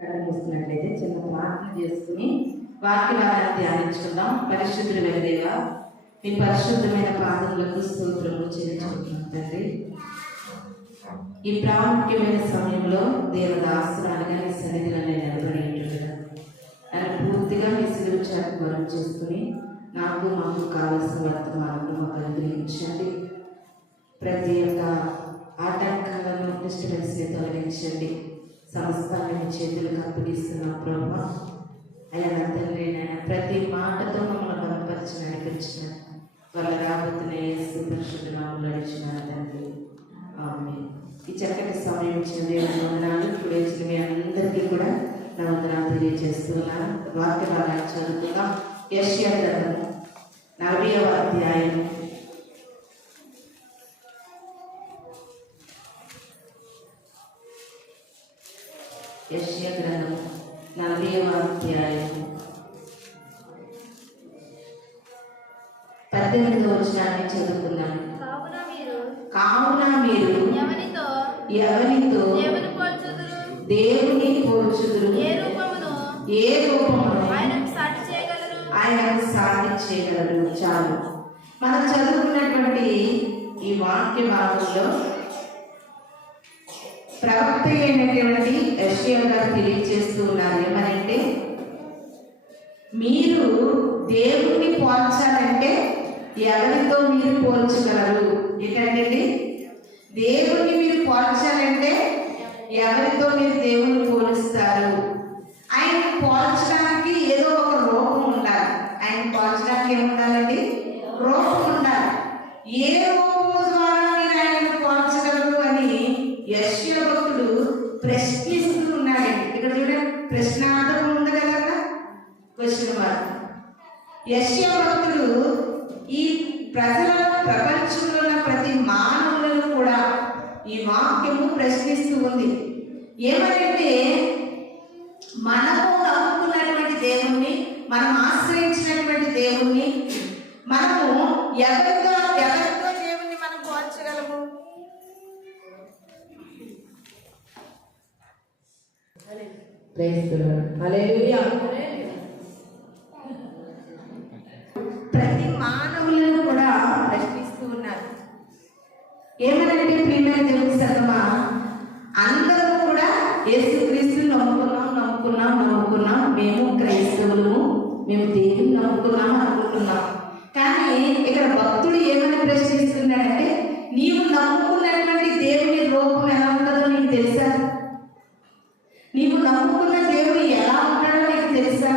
చూస్తున్నట్లయితే చిన్న ప్రార్థన చేసుకుని వాక్యాలను ధ్యానించుకుందాం. పరిశుద్ధుల దేవ, మీ పరిశుద్ధమైన పాదములకు స్తోత్రము చెల్లించుకుంటున్నాం తండ్రి. ఈ ప్రాముఖ్యమైన సమయంలో దేవదాసురాలుగా నీ సన్నిధిలో నేను నిలబడి ఉంటున్నాను. నన్ను పూర్తిగా మీ సిలువ చాటు వరం చేసుకుని మాకు కావలసిన వర్తమానంలో మాకు అనుగ్రహించండి. ప్రతి ఒక్క ఆటంకాలను డిస్టర్బెన్స్ని తొలగించండి. సమస్తాన్ని మీ చేతులకు అప్పగిస్తున్నాం ప్రభా. అయ్యా నా తండ్రి, నాయన ప్రతి మాటతో మమ్మల్ని బలపరిచి నడిపించిన వాళ్ళ రాబోతున్న యేసు పరిశుద్ధ నామములో నడిచిన తండ్రి, ఆమేన్. ఈ చక్కటి సమయం ఇచ్చిన దేవుని వందనాలు. ఇప్పుడు వచ్చిన మీ అందరికీ కూడా నా వందనాలు తెలియజేస్తున్నాను. వాక్య భాగాన్ని చదువుతున్నాం. యెషయా గ్రంథము 40వ అధ్యాయం యెషయా గ్రంథము 40వ అధ్యాయం 18వ వచనాన్ని చదువుతున్నాను. కావున మీరు ఎవరితో దేవుని పోల్చుదురు? ఏ రూపమును ఆయనకు సాటి చేయగలరు? చాలు. మనం చదువుకున్నటువంటి ఈ వాక్య భాగంలో ప్రవక్త అయినటువంటి యెషయా గారు తెలియజేస్తూ ఉన్నారు. ఏమనంటే, మీరు దేవుణ్ణి పోల్చాలంటే ఎవరితో మీరు పోల్చగలరు? ఏంటంటే, దేవుణ్ణి మీరు పోల్చాలంటే ఎవరితో మీరు దేవుణ్ణి పోలుస్తారు? ఆయన పోల్చడానికి ఏదో ఒక రూపం ఉండాలి. ఆయన పోల్చడానికి ఏముండాలండి? రూపం ఉండాలి. ఏ రూపం ద్వారా మీరు ఆయన పోల్చగలరు అని యెషయా భక్తుడు ప్రశ్నిస్తూ ఉన్నాడండి. ఇక్కడ చూడండి, ప్రశ్నార్థకం ఉంది కదా, క్వశ్చన్ మార్క్. యెషయా భక్తుడు ఈ ప్రపంచంలో ఉన్న ప్రతి మానవులను కూడా ఈ వాక్యము ప్రశ్నిస్తూ ఉంది. ఏమంటే, మనము నమ్ముకున్నటువంటి దేవుణ్ణి, మనం ఆశ్రయించినటువంటి దేవుణ్ణి మనము ఎవరితో దేవుణ్ణి మనం పోల్చగలము? ప్రతి మానవులను కూడా ప్రశ్నిస్తూ ఉన్నారు. ఏమనంటే, ప్రియమైన దేవుని సంగమా, అందరూ కూడా యేసుక్రీస్తుని నమ్ముకున్నాం. మేము క్రైస్తవులము, మేము దేవుని నమ్ముకున్నాము అనుకుంటున్నాం. కానీ ఇక్కడ భక్తుడు ఏమని ప్రశ్నిస్తున్నాడంటే, నీవు నమ్ముకున్నటువంటి దేవుని రూపం ఎలా ఉంటుందో నీకు తెలుసా? నీవు నమ్ముకున్న దేవుడు ఎలా ఉంటాడో నీకు తెలుసా?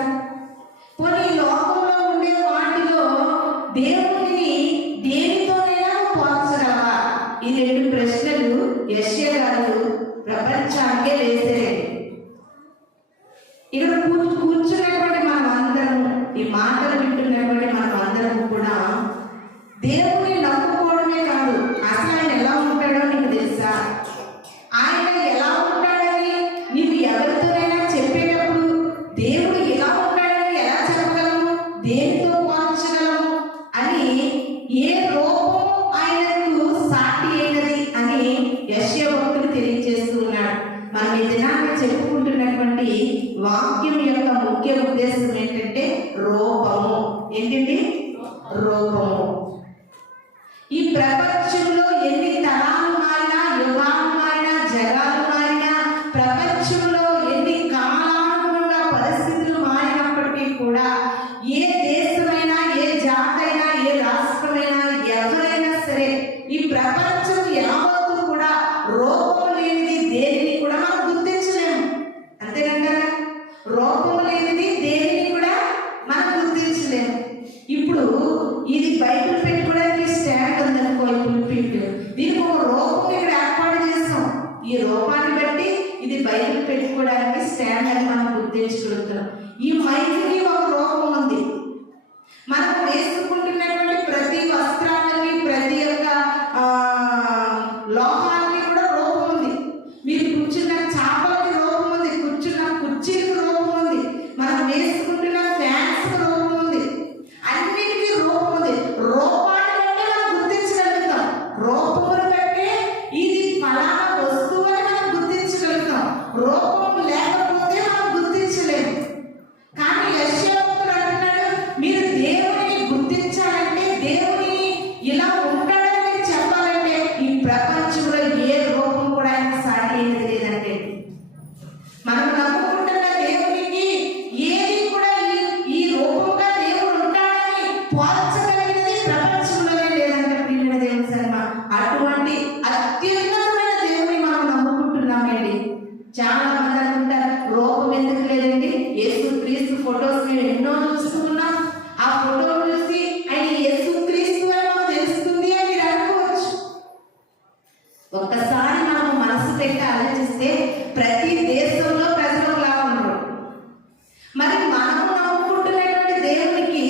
పోనీ లోకంలో ఉండే వాటిలో దేవుడిని దేనితోనైనా పోల్చగలవా? ఈ రెండు ప్రశ్నలు యెషయా గారు ప్రపంచానికే వేసేయండి. ఇక్కడ కూర్చున్నటువంటి మనం అందరం, ఈ మాటలు వింటున్నటువంటి మనం అందరం కూడా దేవుడిని నమ్ముకోవడమే కాదు, అసలు ఆయన ఎలా ఉంటాడో నీకు తెలుసా? ఆయన ఎలా ఉంటాడని నీవు ఎవరితోనైనా చెప్పేటప్పుడు దేవుడు ఎలా ఉంటాడని ఎలా చెప్పగలము? దేనితో పోల్చగలము అని, ఏ రూపము ఆయనకు సాటి అయినది అని యెషయా భక్తుడు తెలియజేస్తూ ఉన్నాడు. మనం ఈ దినాన్ని చెప్పుకుంటున్నటువంటి వాక్యం యొక్క ముఖ్య ఉద్దేశం ఏంటంటే రూపము. ఏంటంటే, రూపము. ఈ ప్రపంచంలో ఎన్ని తరాలు మారినా, యుగాలు మారినా, జగాలు మారినా, ప్రపంచంలో ఎన్ని కాలానుగుణంగా పరిస్థితులు మారినప్పటికీ కూడా ఏ దేశమైనా, ఏ జాతైనా, ఏ రాష్ట్రమైనా, ఎవరైనా సరే ఈ ప్రపంచం యావత్తు కూడా రూపం లేనిది దేనిని కూడా మనం గుర్తించలేము. అంతేనంటారా? రూపం లేనిది దేనిని కూడా మనం గుర్తించలేము. ఇప్పుడు ఇది బైబిల్ పెట్టుకోవడానికి స్టాండ్ ఉందనుకో, దీనికి ఒక రూపం ఇక్కడ ఏర్పాటు చేస్తాం. ఈ రూపాన్ని బట్టి ఇది బైబిల్ పెట్టుకోవడానికి స్టాండ్ అని మనం గుర్తించగలుగుతాం. ఈ మైక్కి ఒక రూపం ఉంది. మనం వేసుకుంటున్నటువంటి ప్రతి వస్త్రాలకి, ప్రతి ఒక్క లోహానికి కూడా రూపం ఉంది. మీరు కూర్చున్న చాపలకి రూపం ఉంది, కూర్చున్న కుర్చీకి రూపం ఉంది, మనం వేసుకుంటున్న ఫ్యాన్స్ రూపం ఉంది, అన్నిటికీ రూపం ఉంది. రూపాన్ని బట్టి మనం గుర్తించగలుగుతాం. రూపమును బట్టి ఇది ఫలానా వస్తువు అని మనం గుర్తించగలుగుతాం. రూపం లేకపోతే మనం ఫొటోస్ మేము ఎన్నో చూస్తున్నాం. ఆ ఫోటోలు చూసి ఆయన యేసుక్రీస్తు అని మాకు తెలుస్తుంది అని మీరు అనుకోవచ్చు. ఒక్కసారి మనం మనసు పెట్టి ఆలోచిస్తే ప్రతి దేశంలో ప్రజలు ఒకలా ఉండరు. మరి మనము నమ్ముకుంటున్నటువంటి దేవునికి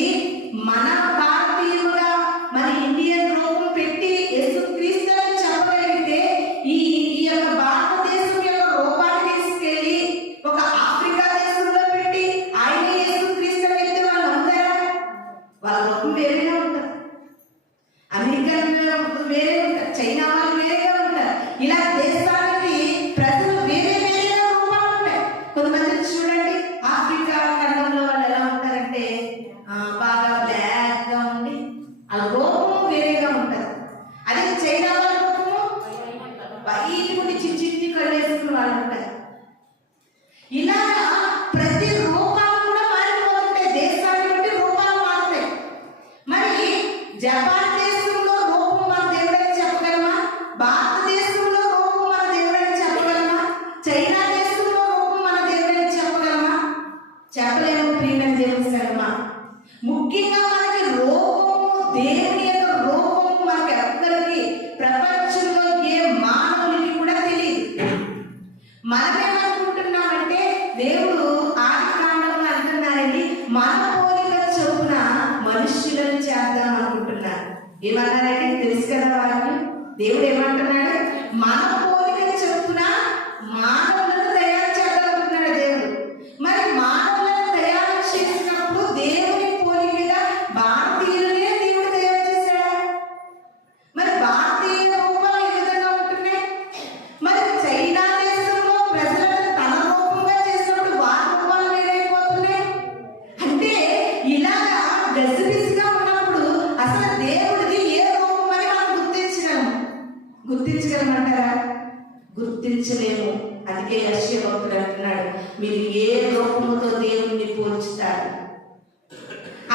మన భారతీయులుగా మన ఇండియన్ రూపం పెట్టి యేసుక్రీస్తు అని చెప్పగలిగితే ఈ యొక్క భారతదేశం యొక్క రూపాన్ని తీసుకెళ్ళి ఒక ఆఫ్రికా దేశంలో పెట్టి ఆయన యేసుక్రీస్తు అని చెప్తే వాళ్ళు నమ్ముతారా? వాళ్ళ రూపం వేరేగా ఉంటారు, అమెరికా వేరే ఉంటారు, చైనా వాళ్ళు వేరేగా ఉంటారు. ఇలా దేశానికి ప్రజలు వేరే వేరేగా రూపాలు ఉంటాయి. కొంతమంది చూడండి ఆఫ్రికా ఖండంలో వాళ్ళు ఎలా ఉంటారంటే బాగా బ్లాక్ గా ఉండి వాళ్ళ రూపము వేరేగా ఉంటారు. అదే చైనా వాళ్ళ రూపము వైట్ ఉండి చిన్న చిన్ని కళ్ళు వేసుకుని వాళ్ళు ఉంటారు. ఇలాగా ప్రతి రూపాలు కూడా మారిపోతుంటాయి, దేశాన్ని బట్టి రూపాలు మారుతాయి. మరి జపాన్ దేశంలో రూపం మన దేవుడని చెప్పగలమా? భారతదేశంలో రూపం మన దేవుడని చెప్పగలమా? చైనా దేశంలో రూపం మన దేవుడని చెప్పగలమా? చెప్పలేము. ప్రియమైన దేవుని సంగమా, ముఖ్యంగా మనకి రూపము, దేవుని యొక్క రూపము మనకి ఎవ్వరికి ప్రపంచంలో ఏ మానవునికి కూడా తెలియదు. మనమేమనుకుంటున్నామంటే దేవుడు ఆది కాండంలో అంటున్నారండి, మన పోలిక చొప్పున మనుష్యులను చేద్దాం అనుకుంటున్నారు. ఏమన్నారంటే తెలుసు కదా వాళ్ళకి, దేవుడు ఏమంటున్నాడు? మన పోలిక చొప్పున మానవులను తయారు చేద్దామనుకున్నాడు దేవుడు. మరి మానవులను తయారు చేసినప్పుడు దేవుని పోలికగా భారతీయులనే దేవుడు తయారు చేశాడా? మరి భారతీయ రూపాలు ఏ విధంగా ఉంటున్నాయి? మరి చైనా దేశంలో ప్రజలను తన రూపంగా చేసినప్పుడు వారి రూపాలు వేరైపోతున్నాయి. అంటే ఇలాగా గజిబిజిగా ఉన్నప్పుడు అసలు దేవుడిది ఏ రూపం అని మనం గుర్తించగలమంటారా? గుర్తించలేము. అందుకే యెషయా భక్తుడు అంటున్నాడు, మీరు ఏ రూపముతో దేవుణ్ణి పోల్చుతారు?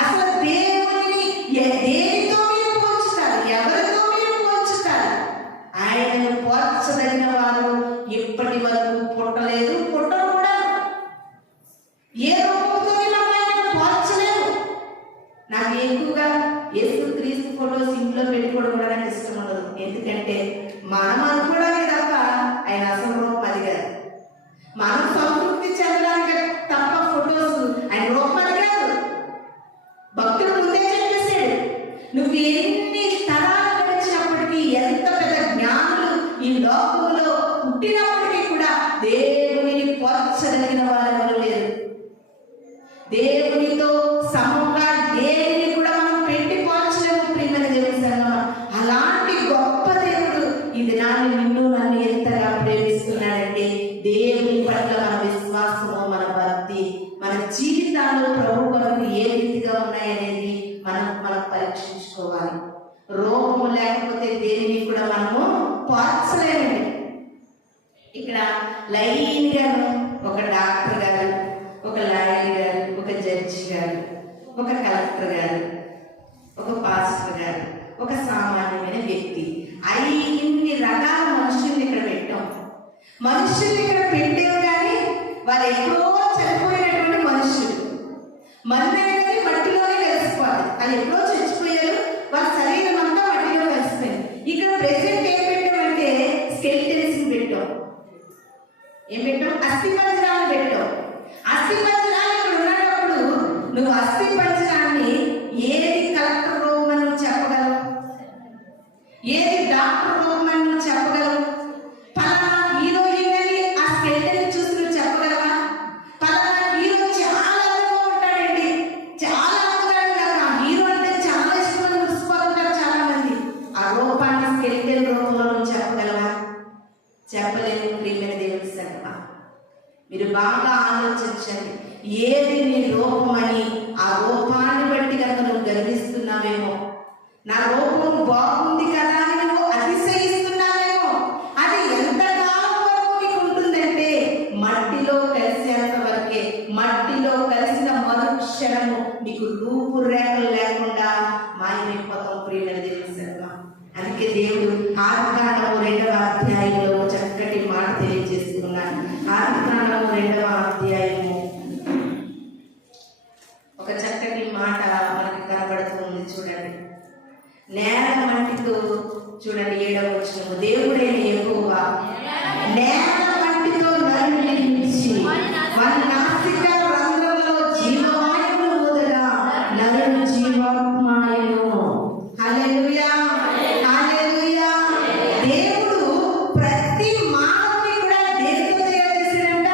అసలు దేవుని దేనితో మీరు పోల్చుతారు? ఎవరితో మీరు పోల్చుతారు? ఆయనను పోల్చదగిన వారు ఇప్పటి వరకు పుట్టలేదు, పుట్టరు కూడా. ఏ రూపంతో మనం ఆయనను పోల్చలేము. నాకు ఎక్కువగా యేసుక్రీస్తు ఫోటోస్ ఇంట్లో పెట్టుకోవడం కూడా నాకు ఇష్టం ఉండదు. ఎందుకంటే మనం అనుకోవడానికి తప్ప ఆయన అసలు రూపం అది కాదు. మనం సంతృప్తి చెందడానికి తప్ప ఫోటోస్ ఆయన రూపం అది కాదు. భక్తుడు ముందే చెప్పేశాడు, నువ్వు ఎన్ని తరాలు గడిచినప్పటికీ, ఎంత పెద్ద జ్ఞానులు ఈ లోకంలో పుట్టినప్పటికీ కూడా దేవునిని పోల్చదగిన వారెవరు లేరు. దేవునితో సమంగా దేనిని కూడా మనం పెట్టి పోల్చలేము. ప్రియమైన దేవుని సంగమా, అలాంటి గొప్ప దేవుడు ఈ దినాన్ని నిన్ను నన్ను ఎంతగా ప్రేమిస్తున్నాడంటే, దేవుని పట్ల మన విశ్వాసము, మన భక్తి, మన జీవితాల్లో ప్రభు కొరకు ఏ రీతిగా ఉన్నాయనేది మనం పరీక్షించుకోవాలి. రూపము లేకపోతే దేనిని కూడా మనము పోల్చలేమండి. ఇక్కడ లైన్గా ఒక డాక్టర్ గారు, ఒక లాయర్ గారు, ఒక జడ్జి గారు, ఒక కలెక్టర్ గారు, ఒక పాస్టర్ గారు, ఒక సామాన్యమైన వ్యక్తి, ఇన్ని రకాల మనుషుల్ని ఇక్కడ పెట్టాం. మనుషుల్ని ఇక్కడ పెట్టాము కానీ వారు ఎప్పుడో చనిపోయినటువంటి మనుషులు. మన్ను అనేది మట్టిలోనే కలిసిపోవాలి. అది ఎప్పుడో చచ్చిపోయారు, వారి శరీరం అంతా మట్టిలో కలిసిపోయింది. ఇక్కడ ప్రెసెంట్ ఏం పెట్టామంటే స్కెలిటన్స్ పెట్టాం. ఏం పెట్టాం? అస్థి పంజరాలు పెట్టాం. అస్థి పంజరాలు ఇక్కడ ఉన్నప్పుడు నువ్వు అస్థి పంజరాన్ని ఏది కలెక్టర్ రూపం అని నువ్వు చెప్పగలవు? ఏది డాక్టర్ రూపం అని నువ్వు చెప్పగలవు? పలానా హీరోయిన్ అని ఆ స్కెలిటన్ చూసి నువ్వు చెప్పగలవా? పలానా హీరో చాలా అందంగా ఉంటాడండి, చాలా అందగాడు కదా, ఆ హీరో అంటే చాలా ఇష్టమని మురిసిపోతుంటారు చాలా మంది. ఆ రూపాన్ని స్కెలిటన్ రూపంలో నువ్వు చెప్పగలవా? చెప్పలేము. ప్రియమైన దేవుని సంగమా, మీరు బాగా ఆలోచించండి. ఏది నీ రూపమని ఆ రూపాన్ని బట్టి కనుక నువ్వు గర్విస్తున్నావేమో, నా రూపం బాగుంది కదా అని నువ్వు అతిశయిస్తున్నావేమో, అది ఎంతకాలం వరకు నీకు ఉంటుందంటే మట్టిలో కలిసేంత వరకే. మట్టిలో కలిసిన మరుక్షణము నీకు రూపురేఖలు లేకుండా మాయమైపోతాం. ప్రియమైన దేవుని సంగమా, అందుకే దేవుడు ఆదికాండము 2వ అధ్యాయంలో చక్కటి మాట తెలియజేస్తున్నాడు. ఆదికాండము 2వ అధ్యాయము మట్టితో, చూడండి 7వ వచనము, దేవుడైన యెహోవా నేల మట్టితో నరుని నిర్మించి వారి నాసిక రంధ్రములో జీవవాయువును వదలా నరుని జీవాత్మాయను. హల్లెలూయా, హల్లెలూయా. దేవుడు ప్రతి మానవుని కూడా దేనితో తయారు చేశాడంట?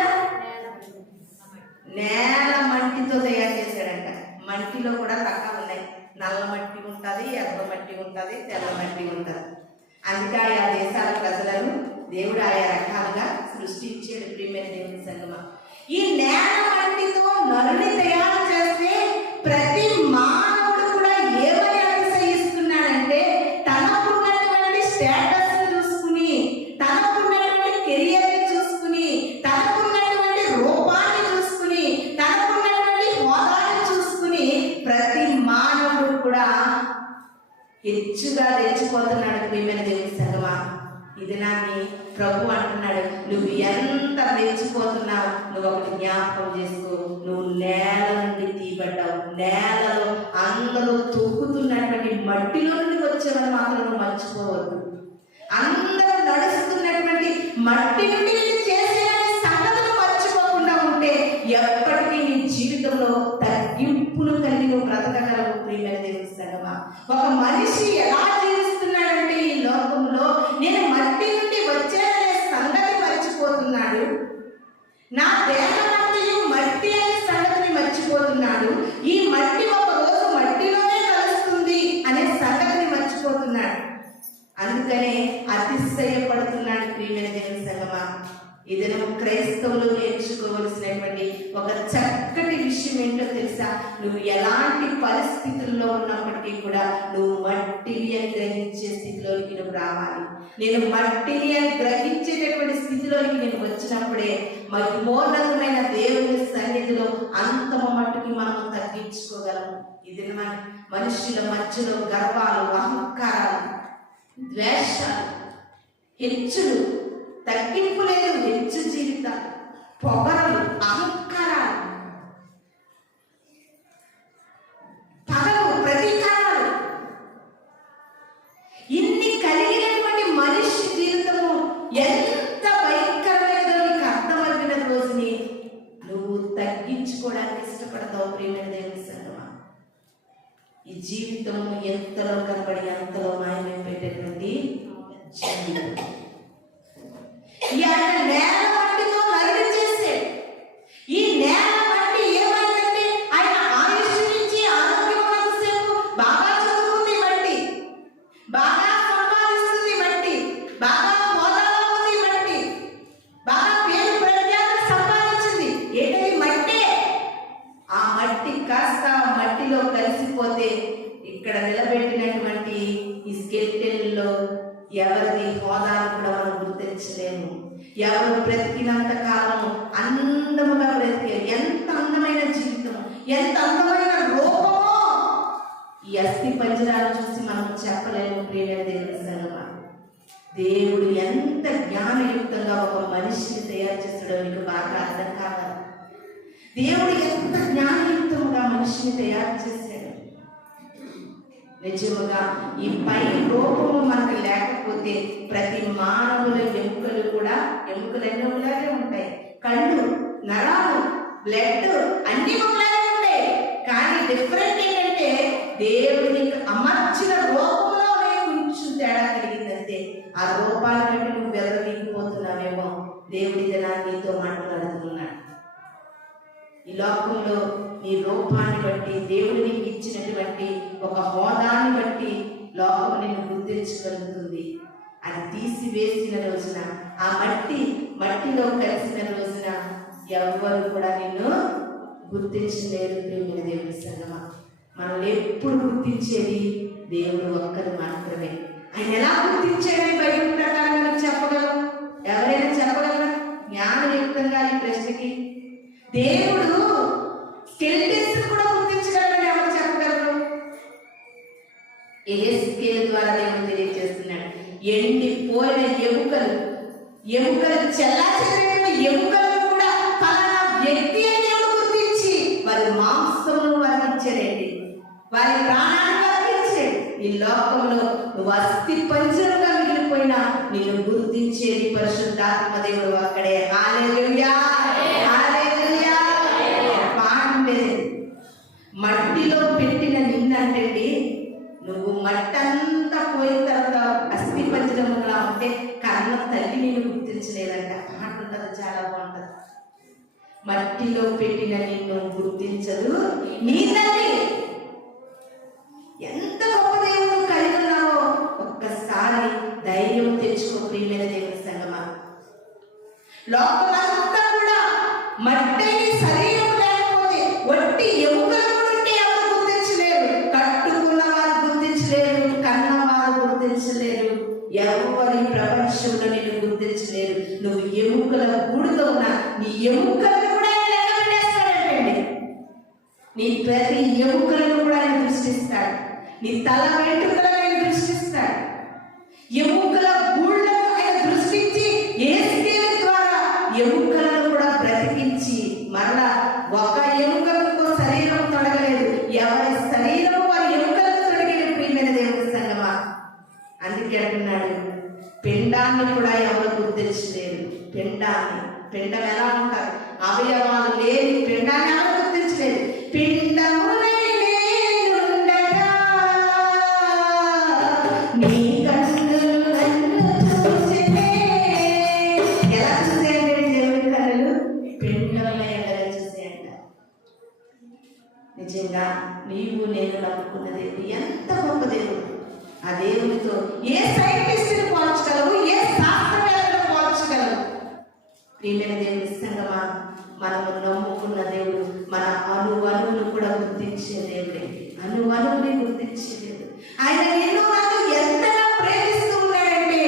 నేల మట్టితో తయారు చేశాడంట. మట్టిలో కూడా రకాలు ఉన్నాయి. నల్ల మట్టి ఉంటుంది, ఎర్ర మట్టి ఉంటుంది, తెల్ల మట్టి ఉంటుంది. అందుకే ఆయా దేశాల ప్రజలను దేవుడు ఆయా రకాలుగా సృష్టించాడు. ప్రియమైన దేవుని సంగమా, ఈ నేల మట్టితో నరుని తయారు చేస్తే ప్రతి మానవుడు కూడా ఏమని అతిశయిస్తున్నాడంటే తనకున్నటువంటి స్టేటస్ చూసుకుని, తనకున్నటువంటి కెరియర్ చూసుకుని, తనకున్నటువంటి రూపాన్ని చూసుకుని, తనకున్నటువంటి హోదాన్ని చూసుకుని ప్రతి మానవుడు కూడా హెచ్చుగా తెచ్చిపోతున్నాడు. ప్రియమైన దేవుని సంగమా, ఇది నాని ప్రభు అంటున్నాడు, నువ్వు ఎంత తెచ్చిపోతున్నావు, నువ్వు ఒకటి జ్ఞాపకం చేసుకో, నువ్వు నేల నుండి తీయబడ్డావు. నేలలో అందరూ తొక్కుతున్నటువంటి మట్టిలో నుండి వచ్చేవని మాత్రం నువ్వు మర్చిపోవద్దు. అందరూ నడుస్తున్నటువంటి మట్టి నుండి చేసే సంగతులు మర్చిపోకుండా ఉంటే ఎప్పటికీ నీ జీవితంలో తగ్గింపులు కలిగి నువ్వు బ్రతకగలవు. ప్రియమైన దేవుని సంగమా, ఒక మనిషి ఎలా జీవిస్తున్నాడంటే ఈ లోకంలో నేను మట్టి నుండి వచ్చాననే సంగతి మర్చిపోతున్నాడు. నా దేహమంతయు మట్టి అనే సంగతిని మర్చిపోతున్నాడు. ఈ మట్టి ఒక రోజు మట్టిలోనే కలుస్తుంది అనే సంగతిని మర్చిపోతున్నాడు. అందుకనే అతిశయపడుతున్నాడు. ప్రియమైన దేవుని సంగమా, ఇది నువ్వు క్రైస్తవులు నేర్చుకోవలసినటువంటి ఒక చక్కటి విషయం ఏంటో తెలుసా? నువ్వు ఎలాంటి పరిస్థితుల్లో ఉన్నప్పటికీ కూడా నువ్వు మట్టిని అని గ్రహించే స్థితిలోనికి నువ్వు రావాలి. నేను మట్టిని అని గ్రహించేటటువంటి స్థితిలోనికి నేను వచ్చినప్పుడే మహిమోన్నతమైన దేవుని సన్నిధిలో అంతమ మట్టుకి మనం తగ్గించుకోగలము. ఇది మనుషుల మధ్యలో గర్వాలు, అహంకారాలు, ద్వేషాలు, హెచ్చులు, తగ్గింపు లేదు, హెచ్చు జీవితాలు, పొగరలు, అహంకారాలు, పగలు, ప్రతీకారాలు, ఇన్ని కలిగినటువంటి మనిషి జీవితము ఎంత భయంకరమైనదో నీకు అర్థమవుతున్న రోజుని నువ్వు తగ్గించుకోవడానికి ఇష్టపడతావు. ప్రియమైన దేవుని సంగమా, ఈ జీవితం ఎంతలో కనబడి అంతలో మాయమైపోయేటటువంటి జీవితం. నేల మట్టితో నరుని చేశాడు. ఈ నేల మట్టి ఏమైందంటే ఆయన ఆయుష్ నుంచి ఆరోగ్యమైనంతసేపు బాగా చదువుకుంది మట్టి, బాగా సంపాదిస్తుంది మట్టి, బాగా హోదాలో ఉంది మట్టి, బాగా పేరు ప్రఖ్యాతి సంపాదించింది. ఏంటది? మట్టే. ఆ మట్టి కాస్త మట్టిలో కలిసిపోతే ఇక్కడ నిలబెట్టినటువంటి ఈ స్కెల్టన్లో ఎవరిది హోదాను కూడా మనం గుర్తించలేము. ఎవరు బ్రతికినంత కాలము అందముగా బ్రతికారు. ఎంత అందమైన జీవితం, ఎంత అందమైన రూపమో ఈ అస్థి పంజరాలు చూసి మనం చెప్పలేము. ప్రియమైన దేవుని సంగమా, దేవుడు ఎంత జ్ఞానయుక్తంగా ఒక మనిషిని తయారు చేస్తాడో మీకు బాగా అర్థం కావాలి. దేవుడు ఎంత జ్ఞానయుక్తంగా మనిషిని తయారు చేశాడు. నిజముగా ఈ పై రూపము మనకు లేకపోతే ప్రతి మానవుల ఎముకలు కూడా ఎముకలు ఎన్నో ఒకలాగే ఉంటాయి. కళ్ళు, నరాలు, బ్లడ్ అన్ని ఒకలాగే ఉంటాయి. కానీ డిఫరెంట్ ఏంటంటే దేవుడిని అమర్చిన రూపంలో కొంచెం తేడా కలిగిందంటే ఆ రూపాన్ని బట్టి నువ్వు బెదరలేకపోతున్నావేమో. దేవుడి దినాన్ని నీతో మాట్లాడుతున్నాడు. ఈ లోకంలో నీ రూపాన్ని బట్టి, దేవుడు నీకు ఇచ్చినటువంటి ఒక హోదాన్ని బట్టి లోకం నిన్ను గుర్తించగలుగుతుంది. అది తీసివేసిన రోజున, ఆ మట్టిలో కలిసిన రోజున ఎవ్వరు కూడా నిన్ను గుర్తించలేరు. ప్రియమైన దేవుని సంగమా, మనం ఎప్పుడు గుర్తించేది దేవుడు ఒక్కరు మాత్రమే. ఆయన ఎలా గుర్తించాడని బైబిల్ ప్రకారంగా చెప్పగలం? ఎవరైనా చెప్పగలరా జ్ఞానయుక్తంగా ఈ ప్రశ్నకి? దేవుడు స్కెలిటన్స్ కూడా గుర్తించగలరని ఎవరు చెప్పగలరు? ఎహెజ్కేలు ద్వారా దేవుడు తెలియజేస్తున్నాడు. ఎండిపోయిన ఎముకలు చెల్లాచెదరైన ఎముకలను కూడా పలానా వ్యక్తి అని దేవుడు గుర్తించి వారి మాంసమును వర్ణించాడండి, వారి ప్రాణాన్ని వర్ణించాడు. ఈ లోకంలో నువ్వు అస్థి పంజరంగా మిగిలిపోయినా నిన్ను గుర్తించేది పరిశుద్ధాత్మ దేవుడు అక్కడే. హల్లెలూయా, హల్లెలూయా. మట్టిలో పెట్టిన నిన్నంటండి, నువ్వు మట్టంతా పోయిన తర్వాత అస్థి పంజరంగా ఉంటే కన్న తల్లి నేను గుర్తించలేదంట. పాట ఉంటుంది, చాలా బాగుంటుంది. మట్టిలో పెట్టిన నిన్ను గుర్తించదు నీ తల్లి. ఎంత గొప్ప దేవుడు కలిగి ఉన్నావో ఒక్కసారి ధైర్యం తెచ్చుకో ప్రియమైన దేవుని సంగమా. లోకమంతా కూడా మట్టి శరీరం లేకపోతే ఒట్టి ఎముకలు ఉంటే ఎవరు గుర్తించలేరు, కట్టుకున్న వారు గుర్తించలేరు, కన్నవారు గుర్తించలేరు, ఎవరి ప్రపంచంలో నిన్ను గుర్తించలేరు. నువ్వు ఎముకల గూడుతో ఉన్నా నీ ఎముకలను కూడా ఆయన లెక్క పెట్టేస్తాడంటండి. నీ ప్రతి ఎముకలను కూడా ఆయన దృష్టిస్తాడు. నీ తల వెంట్రుకలను ఆయన దృష్టిస్తాడు. ఎముకల గూళ్ళను ఆయన దృష్టించి యేసుదేవుని ద్వారా ఎముకలను కూడా బ్రతికించి మరలా ఒక ఎముకలకు శరీరం తొడగలేదు, ఎవరి శరీరం వారి ఎముకలకు తొడగలేదు. ప్రియమైన దేవుని సంగమా, అందుకే అంటున్నాడు పిండాన్ని కూడా ఎవరు గుర్తించలేరు. పిండం ఎలా ఉంటారు, అవయవాలు లేని పిండాన్ని ఎవరు గుర్తించలేదు. పిండము నిజంగా నీవు నేను నమ్ముకున్న దేవుడు ఎంత గొప్ప దేవుడు. ఆ దేవునితో ఏ సైంటిస్టులు పోల్చగలవు, ఏ శాస్త్రవేత్తలు పోల్చగలవు. ప్రియమైన దేవుని సంగమా, మనము నమ్ముకున్న దేవుడు మన అణువణువును కూడా గుర్తించే దేవుడే. అణువణువుని గుర్తించే దేవుడు. ఆయన నిన్ను నన్ను ఎంతగా ప్రేమిస్తూ ఉన్నాడంటే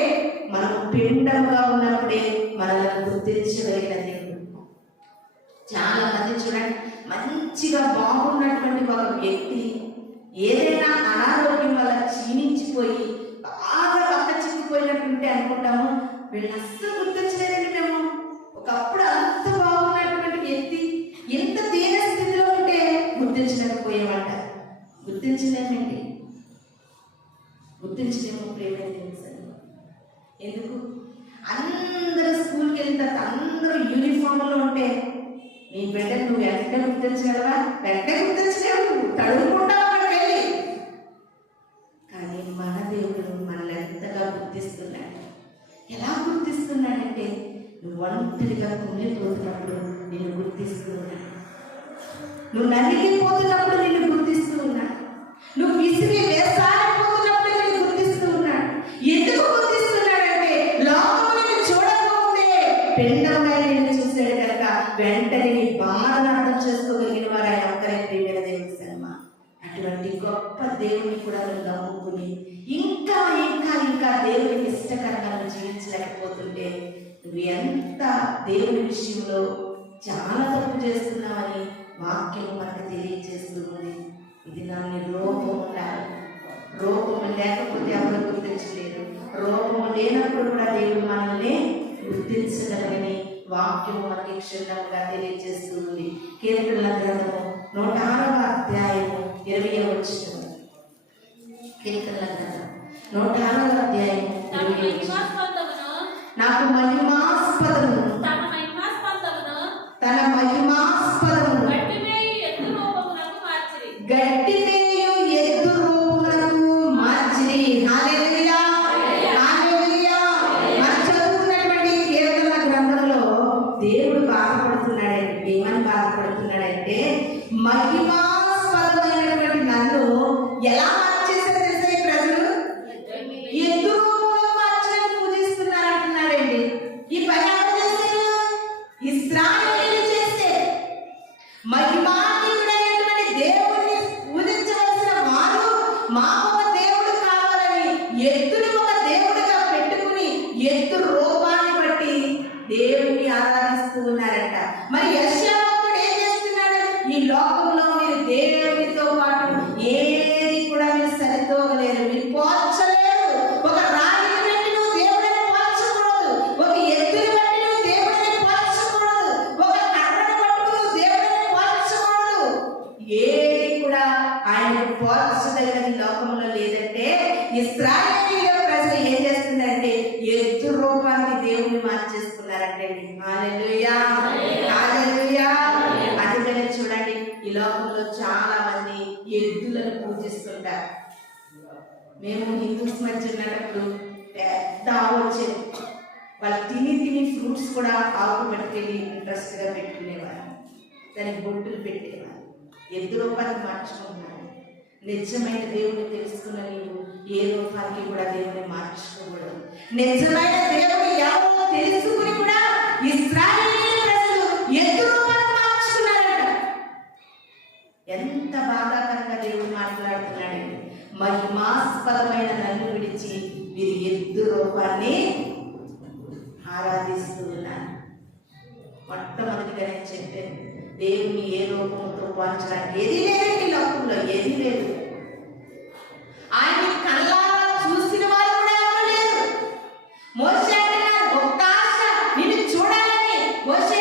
మనం పిండంగా ఉన్నప్పుడే మనల్ని గుర్తించగలిగిన దేవుడు. చాలా మంది చూడండి, మంచిగా బాగున్నటువంటి ఒక వ్యక్తి ఏదైనా అనారోగ్యం వల్ల క్షీణించిపోయి బాగా పక్క చిక్కిపోయినట్టుంటే అనుకుంటాము వీళ్ళని అస్సలు గుర్తించలేదండి. మేము ఒకప్పుడు అంత బాగున్నటువంటి వ్యక్తి ఎంత దీన స్థితిలో ఉంటే గుర్తించలేకపోయామంట. గుర్తించలేమండి, గుర్తించలేము. ప్రేమ ఎందుకు? అందరూ స్కూల్కి వెళ్తే అందరూ యూనిఫామ్లో ఉంటే నీ బిడ్డను నువ్వు వెంటనే గుర్తించగలవా? వెంటనే గుర్తించలేవు, తడుముకుంటావు అక్కడికి వెళ్ళి. కానీ మన దేవుడు మనల్ని ఎంతగా గుర్తిస్తున్నాడు. ఎలా గుర్తిస్తున్నాడంటే నువ్వు ఒంటరిగా కుమిలిపోతున్నప్పుడు నిన్ను గుర్తిస్తూ ఉన్నాడు. నువ్వు నలిగిపోతున్నప్పుడు నిన్ను గుర్తిస్తూ ఉన్నాడు. నువ్వు విసిగి వేసారిపోతున్నప్పుడు నిన్ను గుర్తిస్తూ ఉన్నాడు. ఎందుకు గుర్తిస్తున్నాడంటే లోకం నిన్ను చూడకముందే పిండమైన నిన్ను చూశాడు కనుక వెంటనే నీ బాధను అర్థం చేసుకోగలిగిన వారు ఆయన ఒక్కరే. ప్రియమైన దేవుని సంగమా, అటువంటి గొప్ప దేవుని కూడా నువ్వు నమ్ముకుని ఇంకా ఇంకా ఇంకా దేవునికి ఇష్టకరంగా నువ్వు జీవించలేకపోతుంటే నువ్వు ఎంత దేవుని విషయంలో చాలా తప్పు చేస్తున్నావని వాక్యం మనకు తెలియజేస్తుంది. ఇది నన్ను రూపం ఉండాలి. రూపము లేకపోతే ఎవరు గుర్తించలేరు. రూపము లేనప్పుడు కూడా దేవుడు మనల్ని గుర్తించగలని వాక్యం మనకి క్షుణ్ణంగా తెలియజేస్తుంది. కీర్తనల గ్రంథము 106వ అధ్యాయము 20వ వచనం. కీర్తనల గ్రంథం 106వ అధ్యాయము 20వ వచనం. నాకు మహిమాస్పదము తన మహిమాస్పదము గట్టివేయు ఎద్దు రూపములకు మార్చిరి. హల్లెలూయా, హల్లెలూయా. మనం చదువుతున్నటువంటి కీర్తనల గ్రంథంలో దేవుడు బాధపడుతున్నాడంటే ఏమని బాధపడుతున్నాడంటే మహిమాస్పదమైనటువంటి నన్ను ఎలా మార్చేసారు తెలుసా ఈ ప్రజలు? ఎద్దు రూపంలో మార్చడానికి పూజిస్తున్నారు అంటున్నాడండి. ఈ పని ఎవరు చేశారు? ఇశ్రాయేలీయులు చేస్తే మహిమాన్వితుడైనటువంటి దేవుడిని పూజించవలసిన వారు మాకు ఒక దేవుడు కావాలని ఎద్దుని ఒక దేవుడిగా పెట్టుకుని ఎద్దు రూపాన్ని బట్టి దేవుడిని ఆరాధిస్తూ ఉన్నారంట. మరి యెషయా భక్తుడు ఏం చేస్తున్నాడు? ఈ లోకంలో మీరు దేవునితో పాటు ఏది కూడా మీరు సరితూగలేరు, మీరు పోల్చలేరు. ఒక రాయిని బట్టి నువ్వు దేవుడిని పోల్చకూడదు, ఒక ఎద్దుని బట్టి నువ్వు దేవుడిని పోల్చకూడదు, ఒక కర్రను బట్టి నువ్వు దేవుడిని పోల్చకూడదు. ఏది కూడా ఆయనకు పోల్చదగినది లోకంలో లేదంటే ఇశ్రాయేలు పూజిస్తుంటారు. మేము హిందూస్ మధ్య ఉన్నప్పుడు పెద్ద ఆవు వచ్చేది. వాళ్ళు తిని ఫ్రూట్స్ కూడా ఆకు పట్టుకెళ్ళి ఇంట్రెస్ట్గా పెట్టుకునేవారు. దానికి బొట్టులు పెట్టేవారు. ఎద్దు రూపానికి మార్చుకుంటున్నాను. నిజమైన దేవుడిని తెలుసుకున్న నీవు ఏ రూపానికి కూడా దేవుడిని మార్చుకోకూడదు. నిజమైన దేవుడు ఎవరో తెలుసుకుని కూడా ఇశ్రాయేలు ప్రజలు ఎద్దు రూపాన్ని మార్చుకున్నారట. ఎంత బాధాకరంగా దేవుడు మాట్లాడుతున్నాడు. మహిమాస్పదమైన నన్ను విడిచి వీరు ఎద్దు రూపాన్ని ఆరాధిస్తూ ఉన్నారు. మొట్టమొదటిగా నేను చెప్పాను, దేవుని ఏ రూపంతో పోల్చడానికి ఏది లేదండి. లోకంలో ఏది లేదు. ఆయన కళ్ళారా చూసిన వారు కూడా ఎవరు లేరు. మోషే అంటున్నాడు, ఒక్క ఆశ నిన్ను చూడాలని. మోషే,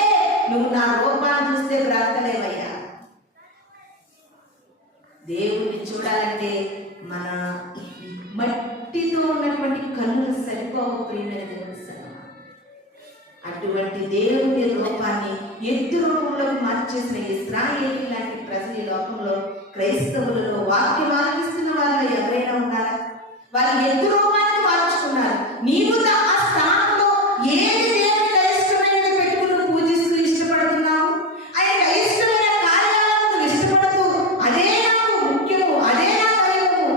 నువ్వు నా రూపాన్ని చూస్తే బ్రతకలేవయ్యా. దేవుణ్ణి చూడాలంటే మన మట్టితో ఉన్నటువంటి కన్నులు సరిపోవు ప్రియమైన దేవుని. అటువంటి దేవుని రూపాన్ని ఎద్దు రూపంలోకి మార్చేసిన ఇశ్రాయేలు లాంటి ప్రజలు ఈ లోకంలో క్రైస్తవులలో వాక్యం ఆలకిస్తున్న వాళ్ళు ఎవరైనా ఉన్నారా? వాళ్ళు ఎద్దు రూపాన్ని మార్చుకున్నారు. నీవు ఆ స్థానంలో ఏది దేవునికి అయిష్టమైనది పెట్టుకుని పూజిస్తూ ఇష్టపడుతున్నావు? ఆయన అయిష్టమైన కార్యాలను ఇష్టపడుతూ అదే నాకు ముఖ్యము, అదే నా దైవము,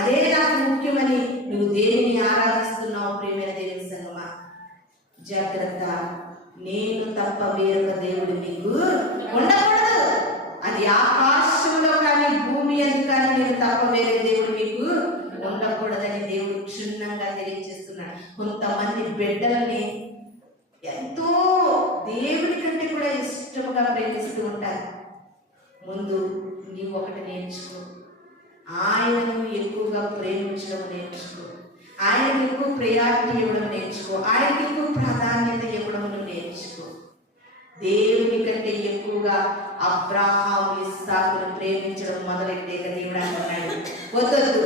అదే నాకు ముఖ్యమని నువ్వు దేవుని ఆరాధిస్తున్నావు. ప్రియమైన దేవుని సంగమా, జాగ్రత్త. నేను తప్ప వేరొక దేవుడు మీకు ఉండకూడదు. అది ఆకాశంలో కానీ భూమి అని కానీ నేను తప్ప వేరే దేవుడు మీకు ఉండకూడదని దేవుడు క్షుణ్ణంగా తెలియజేస్తున్నాడు. కొంతమంది బిడ్డలని ఎంతో దేవుడి కంటే కూడా ఇష్టంగా ప్రేమిస్తూ ఉంటారు. ముందు నీవు ఒకటి నేర్చుకో, ఆయనను ఎక్కువగా ప్రేమించడం నేర్చుకో. ఆయనకి ఎక్కువ ప్రయారిటీ ఇవ్వడం నేర్చుకో. ఆయనకి ఎక్కువ ప్రాధాన్యత ఇవ్వడం నేర్చుకో. దేవుని కంటే ఎక్కువగా అబ్రాహాము ఇస్సాకును ప్రేమించడం మొదలెట్టే దేవుడు అంటున్నాడు, వద్దొద్దు,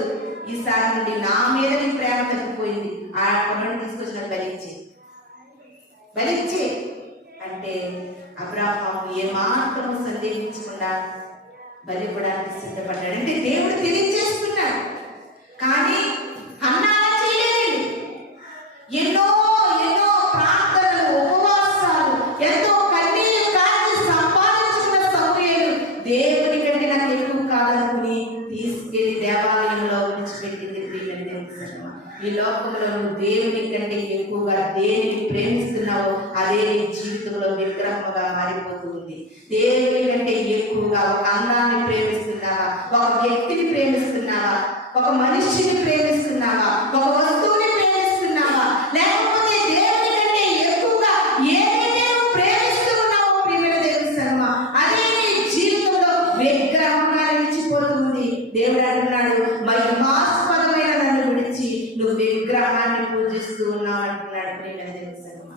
ఈసారి నుండి నా మీద నీ ప్రేమ తగ్గిపోయింది. ఆ కొనను తీసుకొచ్చిన బలిచ్చే అంటే అబ్రాహాము ఏమాత్రం సందేహించకుండా బలిపడానికి సిద్ధపడ్డాడు. అంటే దేవుడు తెలియజేస్తున్నాడు. కానీ ఎన్నో ప్రార్థనలు, ఉపవాసాలు, ఎంతో కన్నీరు కాచి సంపాదించుకున్న సమయాలు దేవుని కంటే నాకు ఎక్కువ కాదనుకుని తీసుకెళ్లి దేవాలయంలో విడిచిపెట్టింది. ఈ లోకంలో నువ్వు దేవుని కంటే ఎక్కువగా దేనిని ప్రేమిస్తున్నావో అదే నీ జీవితంలో విగ్రహముగా మారిపోతుంది. దేవుని కంటే ఎక్కువగా ఒక అందాన్ని ప్రేమిస్తున్నావా, ఒక వ్యక్తిని ప్రేమిస్తున్నావా, ఒక మనిషిని ప్రేమిస్తున్నావా, ఒక వస్తువుని ప్రేమిస్తున్నావా, లేకపోతే దేవుని కంటే ఎక్కువగా ఏదైతే నువ్వు ప్రేమిస్తూ ఉన్నావో ప్రియమైన దేవుని శర్మ, అదే నీ జీవితంలో విగ్రహంగా నిలిచిపోతుంది. దేవుడు అంటున్నాడు, మహిమాస్పదమైన నన్ను విడిచి నువ్వు విగ్రహాన్ని పూజిస్తూ ఉన్నావు అంటున్నాడు. ప్రియమైన దేవుని శర్మ,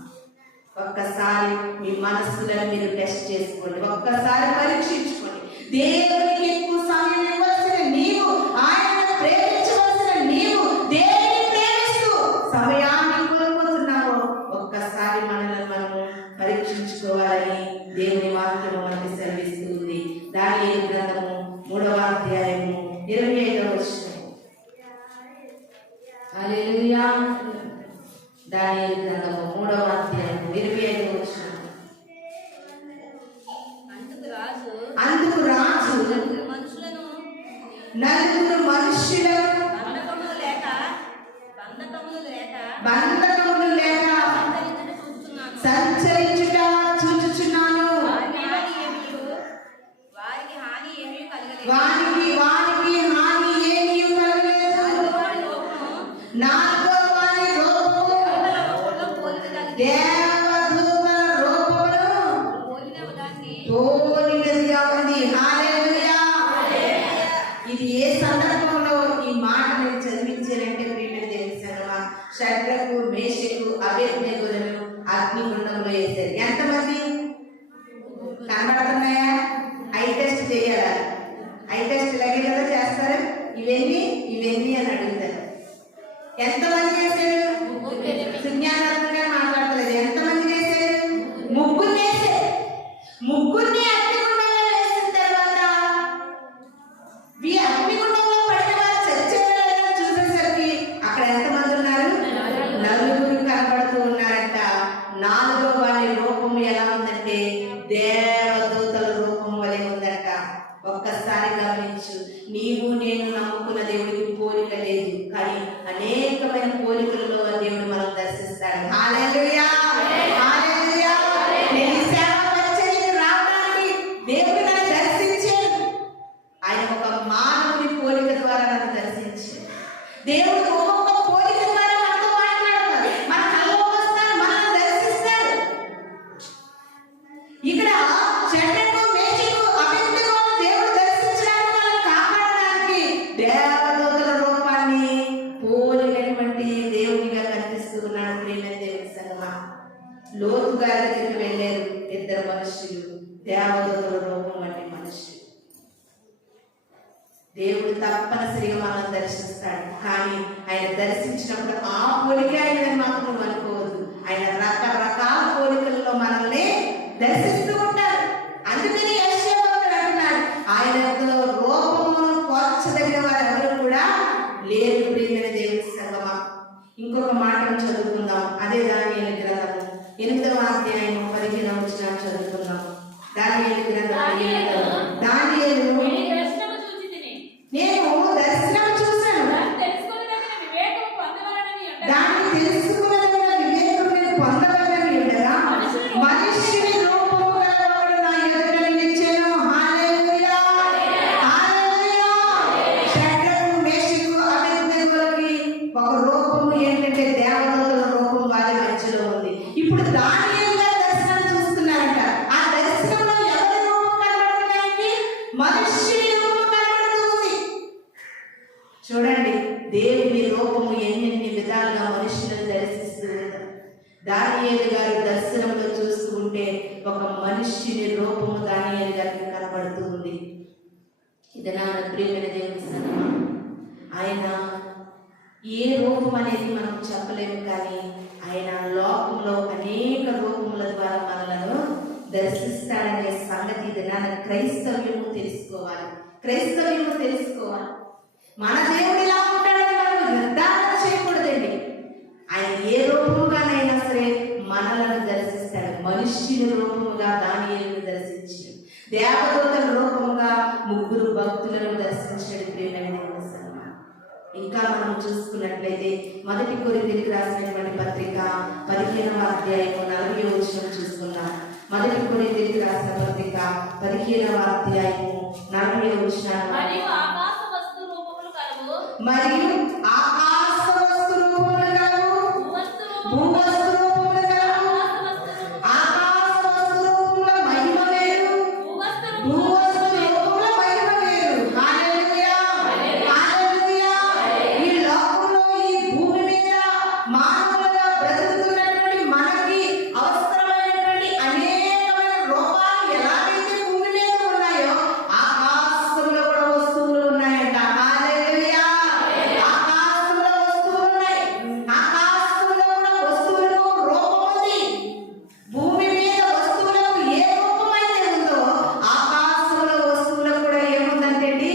ఒక్కసారి మీ మనస్సులను మీరు టెస్ట్ చేసుకోండి, ఒక్కసారి పరీక్షించుకోండి. దేవునికి ఎక్కువ సమయం ఇవ్వాల్సిన నీవు, ఆయనను ప్రేమించవలసిన నీవు దేవుని ప్రేమిస్తూ సమయాన్ని కోల్పోతున్నావో ఒక్కసారి మనల్ని మనము పరీక్షించుకోవాలని దేవుని వాక్యము మనకి సెలవిస్తుంది. దానియేలు గ్రంథము 3వ అధ్యాయము 25వ వచనం. హల్లెలూయా. దానియేలు గ్రంథము 3వ అధ్యాయము 25వ వచనం. అందుకు రాజు నలుగురు మనుషులను బంధకములు లేక సంచరించుట చూచుచున్నాను. వారికి హాని ఏమీ కలగలేదు. నాలుగో వారి రూపము దేవదూతల రూపమును పోలినదిగా ఉంది. హల్లెలూయా. ఇది ఏ సందర్భంలో ఈ మాట దేవుడు నన్ను దర్శించాడు. ఆయన ఒక మానవుని పోలిక ద్వారా నన్ను దర్శించాడు. దేవుడు ఒక్కొక్క పోలిక ద్వారా మనతో మాట్లాడతాడు, మన కళ్ళలో వస్తాడు, మనల్ని దర్శిస్తాడు. ఇక్కడ షడ్రకు, మేషకు, అబేద్నెగోను దేవుడు దర్శించడానికి, వాళ్ళని కాపాడడానికి దేవదూతల రూపాన్ని పోలినటువంటి దేవునిగా కనిపిస్తున్నాడు. ప్రియమైన దేవుని సంగమా, లోతు గారి దగ్గరికి వెళ్ళారు ఇద్దరు మనుషులు, దేవదూతల రూపం వంటి మనుషులు. దేవుడు తప్పనిసరిగా మనల్ని దర్శిస్తాడు. కానీ ఆయన దర్శించినప్పుడు ఆ పోలిక ఆయన మాత్రం అనుకోవద్దు. ఆయన రకరకాల పోలికల్లో మనల్ని దర్శిస్తూ ఉంటాడు. అందుకని యెషయా భక్తుడు అంటున్నాడు, ఆయన రూపమును పోల్చదగిన వారు ఎవరు కూడా లేరు. ప్రియమైన దేవుని సంగమా, ఇంకొక మాటను చదువుకుందాం. అదే దానియేలు గ్రంథము 8వ అధ్యాయం 15వ వచనం చదువుకుందాం. దానియేలు గ్రంథం, దానియేలు, నేను దర్శనం చూశాను, దాన్ని తెలుసుకున్నదగిన వివేకమును పొందవలనని ఉండగా మనుష్యుని రూపము గలవాడు నా ఎదుట నిలిచెను. హల్లెలూయా, హల్లెలూయా. షడ్రకు, మేషకు, అబేద్నెగోలకి ఒక రూపము ఏంటంటే దేవదూతల రూపం వారి మధ్యలో ఉంది. ఇప్పుడు దానియేలు గారి దర్శనం చూస్తున్నారంట. ఆ దర్శనంలో ఎవరి రూపం కనబడుతున్నాయండి? మనుష్యుని రూపం కనబడుతుంది. చూడండి, దేవుని రూపము ఎన్ని విధాలుగా మనుషులను దర్శిస్తూ ఉంది. దానియేలు గారు దర్శనంలో చూస్తూ ఉంటే ఒక మనుష్యుని రూపము దానియేలు గారికి కనబడుతూ ఉంది. ఇది నా ప్రియమైన దేవుని సంగమా, ఆయన ఏ రూపం అనేది మనం చెప్పలేము, కానీ ఆయన లోకంలో అనేక రూపముల ద్వారా మనలను దర్శిస్తాడనే సంగతి ఇది నా క్రైస్తవ్యము తెలుసుకోవాలి. క్రైస్తవ్యము తెలుసుకోవాలి. మన దేవుడు ఇలా ఉంటాడని మనం నిర్ధారణ చేయకూడదండి. ఆయన ఏ రూపముగానైనా సరే మనలను దర్శిస్తాడు. మనుష్యుని రూపముగా దానియేలును దర్శించాడు, దేవదూతల రూపముగా 3 భక్తులను దర్శించాడు. ప్రియమైన దేవుని సంగమా, ఇంకా మనం చూసుకున్నట్లయితే 1 కొరింథీయులకు రాసినటువంటి పత్రిక 15వ అధ్యాయము 40వ వచనం చూసుకుందాం. 1 కొరింథీయులకు రాసిన పత్రిక 15వ అధ్యాయము 40వ వచనం, మరియు ఆకాశ వస్తు రూపములు కలవు, భూవస్తు రూపములు కలవు, ఆకాశ వస్తు రూపముల మహిమ వేరు, భూవస్తు రూపముల మహిమ వేరు. హల్లెలూయా, హల్లెలూయా. ఈ లోకంలో, ఈ భూమి మీద మానవులుగా బ్రతుకుతున్నటువంటి మనకి అవసరమైనటువంటి అనేకమైన రూపాలు ఎలాగైతే భూమి మీద ఉన్నాయో ఆకాశంలో కూడా వస్తువులు ఉన్నాయంట. హల్లెలూయా, ఆకాశంలో వస్తువులు ఉన్నాయి. ఆకాశంలో కూడా వస్తువులకు రూపం ఉంది. భూమి మీద వస్తువులకు ఏ రూపమైతే ఉందో ఆకాశంలో వస్తువులకు కూడా ఏముందంటే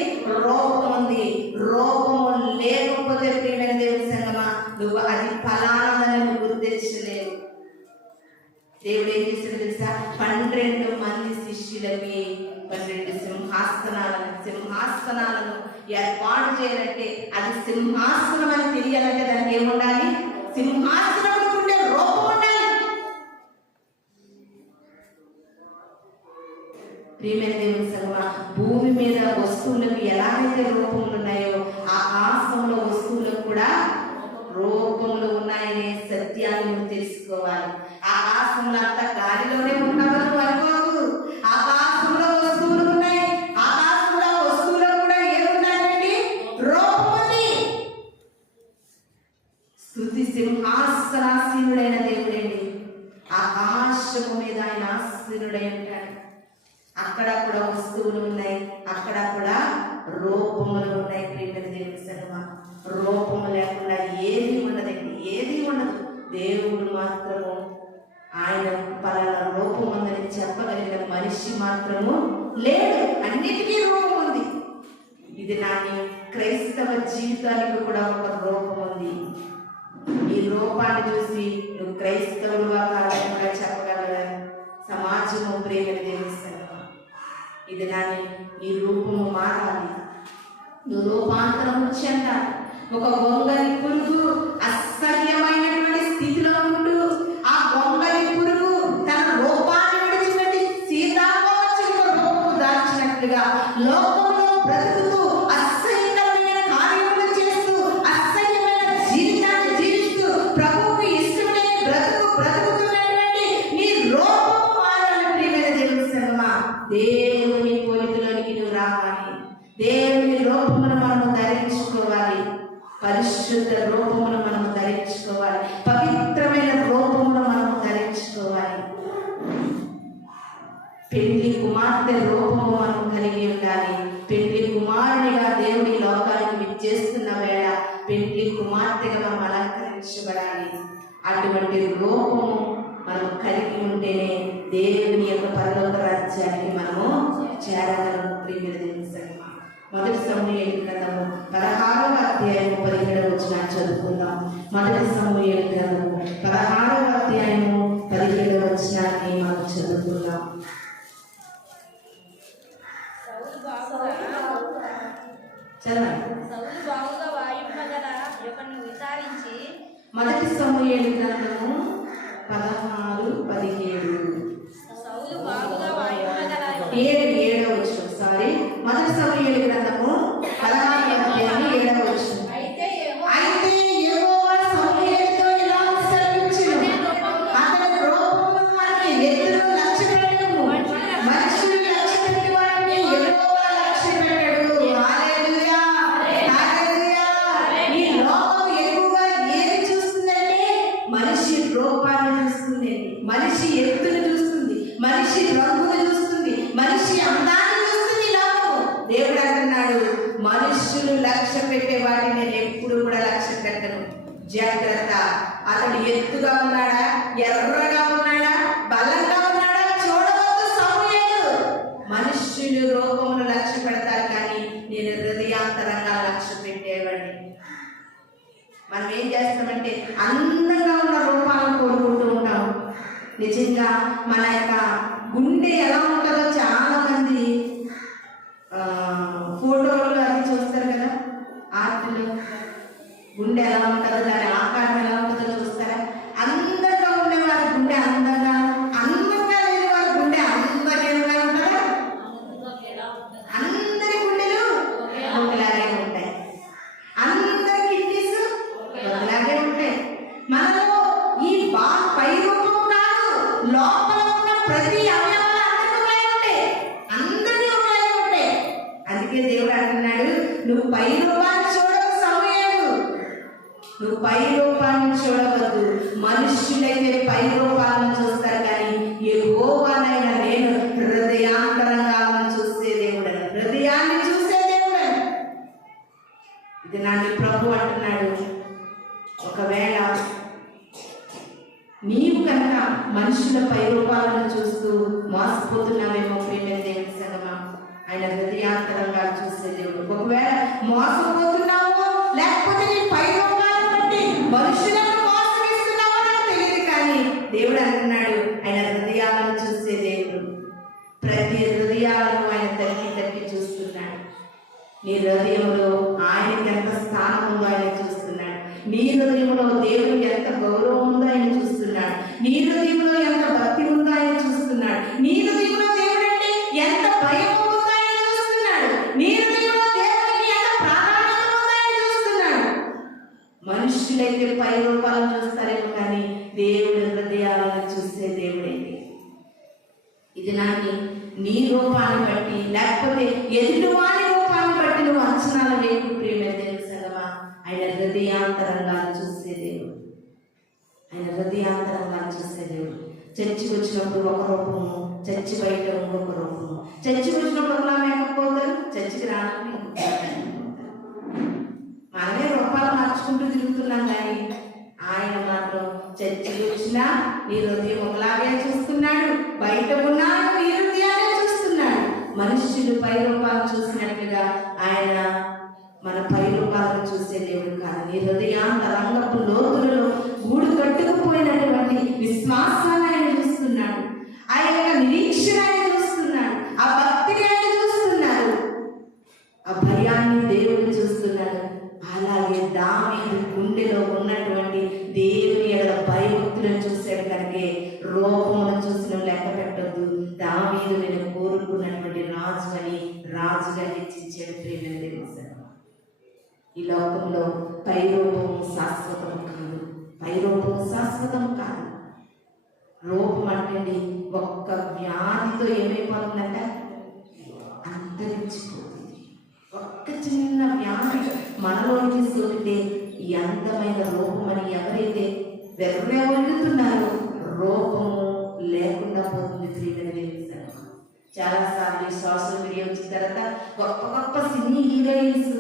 రూపం ఉంది. రూపము లేకపోతే ప్రియమైన దేవుని సంగమా, నువ్వు అది ఫలానాదని గుర్తించలేవు. దేవుడు ఏం చేశాడు తెలుసా? 12 మంది శిష్యులకి 12 సింహాసనాలను ఏర్పాటు చేయాలంటే, అది సింహాసనం అని తెలియాలంటే దానికి ఏముండాలి? సింహాసనం ఉండే రూపం ఉండాలి. ప్రియమైన దేవుని సంగమా, భూమి మీద వస్తువులకు ఎలాగైతే రూపములు ఉన్నాయో ఆకాశంలో వస్తువులకు కూడా రూపములు ఉన్నాయనే సత్యాన్ని నువ్వు తెలుసుకోవాలి. ఆకాశంలో అంతా గాలిలోనే ఉన్నామని అనుకోకు. ఆకాశంలో వస్తువులు ఉన్నాయి. ఆకాశంలో వస్తువులకు కూడా ఏమున్నాయండి? రూపం ఉంది. స్తుతి సింహాసనాసీనుడైన దేవుడండి. ఆకాశము మీద ఆయన ఆసీనుడై ఉంటాడు. అక్కడ కూడా వస్తువులు ఉన్నాయి, అక్కడ కూడా రూపములు ఉన్నాయి. ప్రియమైన దేవుని సంగమా, రూపము లేకుండా ఏది ఉండదండి, ఏది ఉండదు. దేవుడు మాత్రము ఆయన పలానా రూపం ఉందని చెప్పగలిగిన మనిషి మాత్రము లేడు. అన్నిటికీ రూపం ఉంది. ఇది నాని క్రైస్తవ జీవితానికి కూడా ఒక రూపం ఉంది. ఈ రూపాన్ని చూసి నువ్వు క్రైస్తవుడుగా కాకుండా చెప్పగలరా సమాజము? ప్రియమైన దేవుని సంగమా, ఇది నాని నీ రూపము మారాలి. నువ్వు రూపాంతరం చెందాలి. ఒక గొంగలి పురుగు అసహ్యమైనటువంటి స్థితిలో ఉంటూ ఆ గొంగలి పురుగు తన రూపాన్ని విడిచిపెట్టి సీతాకోక చిలుక రూపం చూసినట్లుగా లోకంలో బ్రతుకుతూ అసహ్యకరమైన కార్యములు చేస్తూ అసహ్యమైన జీవితాన్ని జీవిస్తూ ప్రభువుకు ఇష్టమైన బ్రతుకుతున్నటువంటి నీ రూపము మారాలి. ప్రియమైన దేవుని సంగమా, దేవుని పోలికలోనికి నువ్వు రావాలి. దేవుని రూపమును మనము ధరించుకోవాలి. పరిశుద్ధ రూపమును మనము ధరించుకోవాలి. పవిత్రమైన రూపమును మనము ధరించుకోవాలి. పెళ్లి కుమార్తె రూపము మనం కలిగి ఉండాలి. పెళ్లి కుమారునిగా దేవుడి లోకానికి విచ్చేస్తున్న వేళ పెళ్లి కుమార్తెగా మనం అలంకరించబడాలి. అటువంటి రూపము మనం కలిగి ఉంటేనే దేవుని యొక్క పరలోక రాజ్యానికి మనము చేరగలము. ప్రియమైన దేవుని సంగమా, మొదటి సమూయేలు గ్రంథము 16వ అధ్యాయము 17వ వచనం చదువుకుందాం. మొదటి సమూయేలు గ్రంథము 16వ అధ్యాయము 17వ వచనాన్ని మనం చదువుకుందాం. మొదటి సమూయేలు గ్రంథము 16:17 7వ వచనం. సారీ, మొదటి సమూయేలు గ్రంథము 16వ అధ్యాయము 7వ వచనం. అయితే యెహోవా సమూయేలుతో ఇలా సెలవిచ్చెను, అతని రూపమును వాని ఎత్తును లక్ష్యపెట్టకుము. మనుషులు లక్ష్యపెట్టి వారిని యెహోవా లక్ష్యపెట్టడు. హల్లెలూయా, హల్లెలూయా. ఈ లోకం ఎక్కువగా ఏది చూస్తుందంటే మనిషి రూపాన్ని చూస్తుంది, మనిషి ఎత్తును చూస్తుంది, మనిషి రంగును చూస్తుంది, మనిషి అందాన్ని చూస్తుంది లోకం. దేవుడు అంటున్నాడు, మనుషులు లక్ష్య పెట్టే వాటిని నేను ఎప్పుడు కూడా లక్ష్య పెట్టను. జాగ్రత్త. అతడు ఎత్తుగా ఉన్నాడా, ఎర్రగా ఉన్నాడా, బలంగా ఉన్నాడా చూడవద్దు సమూయేలు. మనుషులు రూపమును లక్ష్య పెడతారు, కానీ నేను హృదయాంతరంగా లక్ష్య పెట్టేవాడిని. మనం ఏం చేస్తామంటే అందంగా ఉన్న రూపాలను కోరుకుంటూ ఉంటాం. నిజంగా మన యొక్క గుండె ఎలా ఉంటుందో చాలా మంది ఫోటోలు అది చూస్తారు కదా, ఆర్ట్లో గుండె ఎలా ఉంటుందో, దాని ఆకారం ఎలా ఉంటుందో చూస్తారా? అందంగా ఉండేవారి గుండె అందంగా, అందంగా లేని వారి గుండె అందంగా ఉంటుందా? అందరి గుండెలు ఒకలాగే ఉంటాయి, అందరి కిడ్నీస్ ఒకలాగే ఉంటాయి. మనలో ఈ పై రూపం కాదు, లోపల ఉన్న ప్రతి అవయవాలు అందరికీ ఉంటాయి, అందరికీ ఒకలాగే ఉంటాయి. అందుకే దేవుడు అంటున్నాడు, నువ్వు పై రూపాన్ని చూడకు సమూయేలు, నువ్వు పై రూపాన్ని చూడవద్దు. మనుష్యులైతే పై రూపాలను చూస్తారు, కానీ యెహోవానైన నేను హృదయాంతరంగాలను చూసే దేవుడను, హృదయాన్ని చూసే దేవుడను. ఇది నాటి ప్రభు అంటున్నాడు, ఒకవేళ నీవు కనుక మనుషుల పై రూపాలను చూస్తూ మోసపోతున్నావేమో ప్రియమైన దేవుని సంగమా, ఆయన హృదయాంతరంగా చూసే దేవుడు. ఒకవేళ మోసపోతున్నావో, లేకపోతే నీ పై రూపాలను బట్టి మనుషులను మోసగిస్తున్నావో నాకు తెలియదు, కానీ దేవుడు అంటున్నాడు ఆయన హృదయాలను చూసే దేవుడు. ప్రతి హృదయాలను ఆయన తట్టి తట్టి చూస్తున్నాడు. నీ హృదయంలో ఆయనకి ఎంత స్థానం ఉందో ఆయన చూస్తున్నాడు. నీ హృదయంలో దేవుడికి ఎంత గౌరవం ఉందో ఆయన చూస్తున్నాడు. నీ హృదయంలో ఎంత భక్తి ఉందో ఆయన చూస్తున్నాడు. నీ హృదయంలో దేవుడు అంటే ఎంత భయం ఉందో ఆయన చూస్తున్నాడు. నీ హృదయంలో దేవుడికి ఎంత ప్రాధాన్యత ఉందో ఆయన చూస్తున్నాడు. మనుషులైతే పై రూపాలను చూస్తారేమో, కానీ దేవుడి హృదయాలను చూసే దేవుడైతే. ఇది నాకు నీ రూపాన్ని బట్టి, లేకపోతే ఎదుటివాని రూపాన్ని బట్టి నువ్వు అంచనాలు వేకు ప్రియమైన దేవుని సంగమా. ఆయన హృదయాంతరంగాలు చూసే దేవుడు, ఆయన హృదయాంతరంగాలు చూసే దేవుడు. చర్చికి వచ్చినప్పుడు ఒక రూపము, చర్చి బయట ఇంకొక రూపము. చర్చికి వచ్చినప్పుడు ఒకలా మేకప్ పోతారు, చర్చికి రావడానికి మనమే రూపాలు మార్చుకుంటూ తిరుగుతున్నాం, కానీ ఆయన మాత్రం చర్చికి వచ్చినా నీ హృదయం ఒకలాగే చూస్తున్నాడు, బయట ఉన్నా నీ హృదయాన్ని చూస్తున్నాడు. మనుష్యులు పై రూపాలు చూసినట్లుగా ఆయన మన పై రూపాలను చూసే దేవుడు కాదు. నీ హృదయాంతరంగపు లోతులలో గూడు కట్టుకుపోయినటువంటి విశ్వాసాన్ని ఆయన చూస్తున్నాడు, ఆ యొక్క నిరీక్షణ ఆయన చూస్తున్నాడు, ఆ భక్తిని ఆయన చూస్తున్నాడు, ఆ భయాన్ని దేవుడు చూస్తున్నాడు. అలాగే దావీదు గుండెలో ఉన్నటువంటి దేవుని యొక్క భయభక్తులను చూశాడు కనుక రూపమును చూసిన లెక్క పెట్టద్దు. దావీదు నేను కోరుకున్నటువంటి రాజు అని ఇచ్చాడు ప్రియమైన దేవుని సంగమా. ఈ లోకంలో పైరూపము శాశ్వతం కాదు, పైరూపము శాశ్వతం కాదు. రూపం అంటే ఒక్క వ్యాధితో ఏమైపోతుందంటే అంతరించిపోతుంది. ఒక్క చిన్న వ్యాధి మనలోకి సోకితే ఈ అందమైన రూపం అని ఎవరైతే వెర్రెవెలుగుతున్నారో రూపము లేకుండా పోతుంది ప్రియమైన దేవుని సంగమా. చాలాసార్లు సోషల్ మీడియా వచ్చిన తర్వాత గొప్ప గొప్ప సినీ హీరోయిన్స్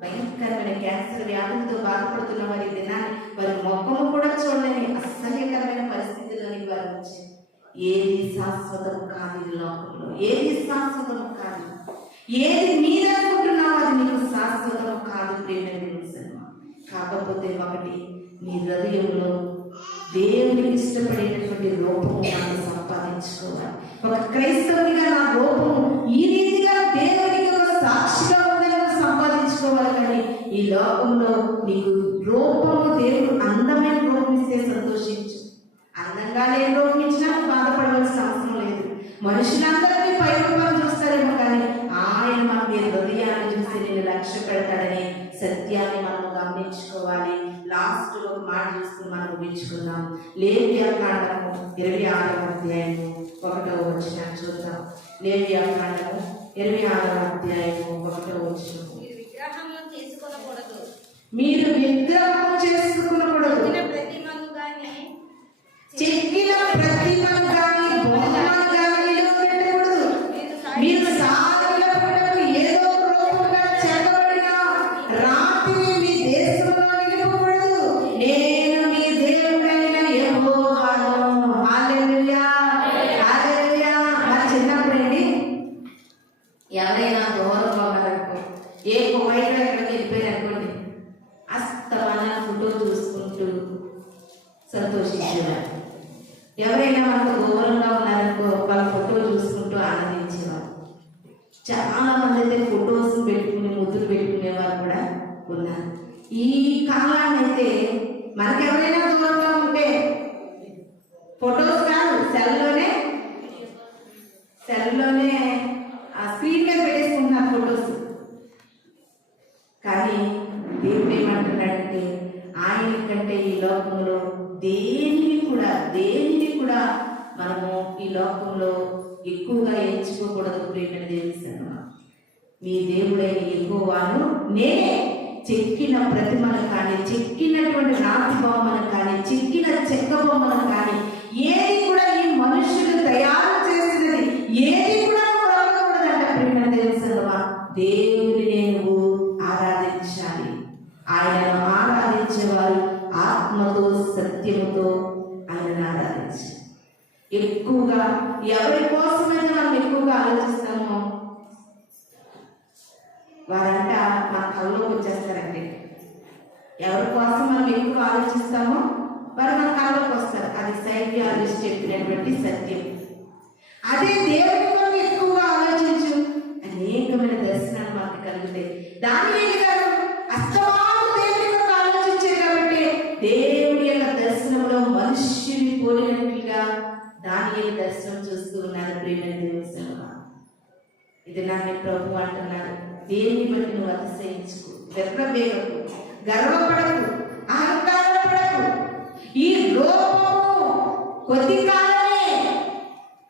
భయంకరమైన క్యాన్సర్ వ్యాధులతో బాధపడుతున్న వారి దినాన్ని వారి ముఖము కూడా చూడలేని అసహ్యకరమైన పరిస్థితుల్లోని వారు వచ్చారు. ఏది శాశ్వతం కాదు ఈ లోకంలో, ఏది శాశ్వతం కాదు. ఏది మీరనుకుంటున్నావో అది నీకు శాశ్వతం కాదు ప్రియమైన దేవుని సంగమా. కాకపోతే ఒకటి, నీ హృదయంలో దేవునికి ఇష్టపడేటటువంటి రూపము మనం సంపాదించుకోవాలి. ఒక క్రైస్తవునిగా నా రూపము ఈ రీతిగా దేవునికి ఒక సాక్షిగా ఉందని సంపాదించుకోవాలి. కానీ ఈ లోకంలో నీకు రూపము దేవుడు అందమైన రూపం ఇస్తే సంతోషించు. అందంగా లేని రూపం ఇచ్చినా బాధపడవలసిన అవసరం లేదు. మనుషులందరినీ పై రూపాన్ని చూస్తారేమో కానీ ఆయన మన హృదయాన్ని చూసి నేను లక్ష్య పెడతాడనే సత్యాన్ని మనం గమనించుకోవాలి. లాస్ట్ ఒక మాట చూసుకుని మనం ముగించుకుందాం. లేవ్యాకాండము 26వ అధ్యాయము 1వ వచనం చూద్దాం. లేవ్యాకాండము 26వ అధ్యాయము 1వ వచనం. మీరు విగ్రహము చేసుకునకూడదు, చెక్కిన ప్రతిమను కానీ బొమ్మను కానీ పెట్టకూడదు. మీరు సాగిలపడకు ఏదో రూపంగా చెక్కబడిన రాతిని మీ దేశంలో నిలుపకూడదు. నేను మీ దేవుడైన యెహోవాను. హల్లెలూయా, హల్లెలూయా. మరి చిన్నప్పుడండి ఎవరైనా దూరంగా ఉన్నారనుకో, ఏ కువైట్లో ఎక్కడికి వెళ్ళిపోయారనుకోండి, అస్తమాన ఫోటో చూసుకుంటూ సంతోషించేవారు. ఎవరైనా మనకు దూరంగా ఉన్నారనుకో వాళ్ళ ఫోటో చూసుకుంటూ ఆనందించేవారు. చాలా మంది అయితే ఫొటోస్ పెట్టుకుని ముద్దులు పెట్టుకునేవారు కూడా ఉన్నారు. ఈ కాలాన్ని అయితే మనకెవరైనా దూరంగా ఉంటే ఫొటోస్ కాదు, సెల్లోనే ఆ స్క్రీన్ మీద పెట్టేసుకుంటున్నారు ఫొటోస్. కానీ దేవుడు ఏమంటున్నాడంటే ఆయన కంటే ఈ లోకంలో దేనిని కూడా మనము ఈ లోకంలో ఎక్కువగా ఎంచుకోకూడదు ప్రియమైన దేవుని సంగమా. మీ దేవుడైన యెహోవాను నేనే. చెక్కిన ప్రతిమను కానీ, చెక్కినటువంటి రాతి బొమ్మను కానీ, చెక్కిన చెక్క బొమ్మను కానీ ఏది కూడా ఈ మనుషులు తయారు చేసినది ఏది కూడా కొనకూడదంట ప్రియమైన దేవుని సంగమా. దేవుడిని నువ్వు ఆరాధించాలి. ఆయనను ఆరాధించేవారు ఆత్మతో సత్యముతో ఆయనను ఆరాధించాలి. ఎక్కువగా ఎవరి కోసమైతే మనం ఎక్కువగా ఆలోచిస్తామో వారంట మన కళ్ళలోకి వచ్చేస్తారండి. ఎవరి కోసం మనం ఎక్కువ ఆలోచిస్తామో వారు మన కళ్ళలోకి వస్తారు. అది సైకియాలజిస్ట్ చెప్పినటువంటి సత్యం. అదే దేవుడి కొరకు ఎక్కువగా ఆలోచించు, అనేకమైన దర్శనాలు మనకు కలుగుతాయి. దానియేలు గారు అస్తమానం దేవుడి కొరకు ఆలోచించారు కాబట్టి దేవుడి యొక్క దర్శనంలో మనుష్యుని పోలినట్లుగా దానియేలు దర్శనం చూస్తూ ఉన్నారు ప్రియమైన దేవుని సంగమా. ఇది నన్ను ప్రభు అంటున్నారు, దేన్ని బట్టి నువ్వు అతిశయించుకు, వెర్రబేగకు, గర్వపడకు, అహంకారపడకు. ఈ లోకము కొద్ది కాలమే,